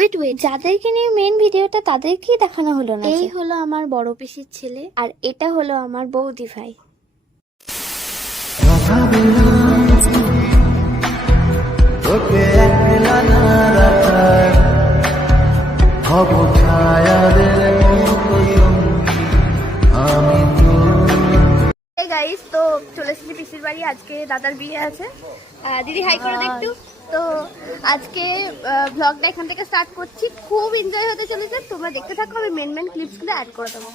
Wait wait যাদেরকে নিয়ে main ভিডিওটা তাদেরকেই দেখানো হলো না এই হলো আমার বড় পিসির ছেলে আর এটা হলো আমার বৌদি ভাই। তো চলে এসেছি পিসির বাড়ি। আজকে দাদার বিয়ে আছে। দিদি হাই করে একটু। তো আজকে ব্লগটা এখান থেকে স্টার্ট করছি। খুব এনজয় হতে চলেছে। তোমরা দেখতে থাকো, আমি মেন মেন ক্লিপসগুলো অ্যাড করে দেবো।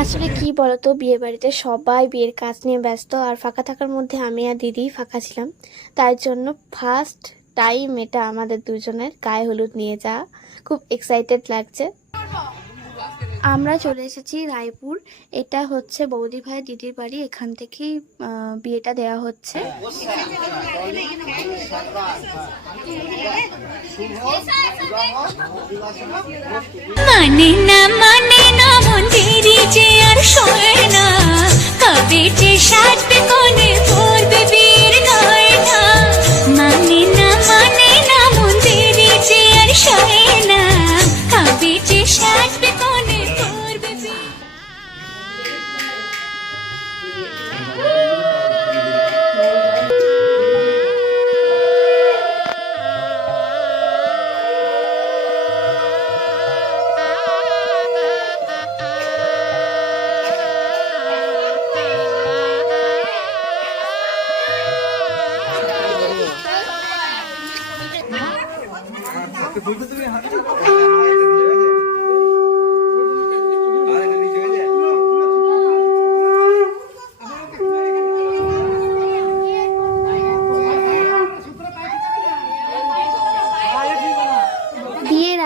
আসলে কি বলতো বিয়ে বাড়িতে সবাই বিয়ের কাজ নিয়ে ব্যস্ত আর ফাঁকা থাকার মধ্যে আমি আর দিদি ফাঁকা ছিলাম। তাই জন্য ফার্স্ট টাইম এটা আমাদের দুজনের গায়ে হলুদ নিয়ে যাওয়া খুব এক্সাইটেড লাগছে। আমরা চলে এসেছি রায়পুর। এটা হচ্ছে বৌদি ভাই দিদির বাড়ি। এখান থেকেই বিয়েটা দেওয়া হচ্ছে। মানে না মানে না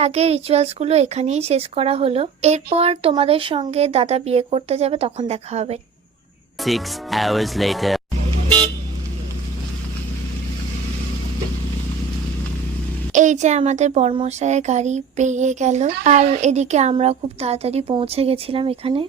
আগে রিচুয়ালসগুলো এখানেই শেষ করা হলো। এরপর তোমাদের সঙ্গে দাদা বিয়ে করতে যাবে তখন দেখা হবে। যে আমাদের বর্মশায়ের গাড়ি পেয়ে গেল। আর এদিকে আমরা খুব তাড়াতাড়ি পৌঁছে গেছিলাম এখানে।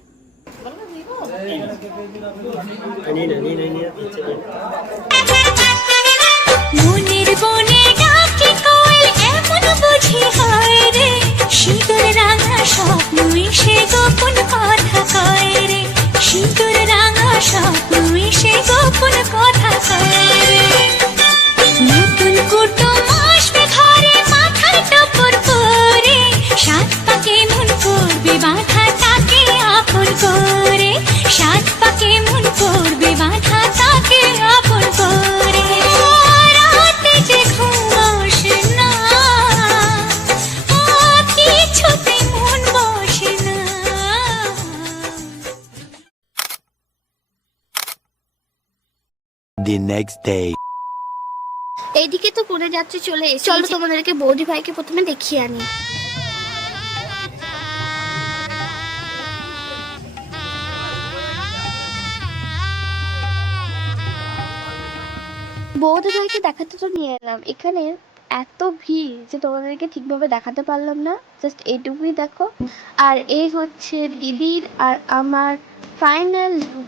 The next day. এইদিকে তো পড়ে যাচ্ছে চলে এসে চলো তোমাদেরকে বৌদি ভাইকে প্রথমে দেখিয়ে আনি। বৌদি ভাইকে দেখাতে তো নিয়ে এলাম। এখানে এত ভিড় যে তোমাদেরকে ঠিকভাবে দেখাতে পারলাম না। জাস্ট এইটুকুই দেখো। আর এই হচ্ছে দিদির আর আমার ফাইনাল লুক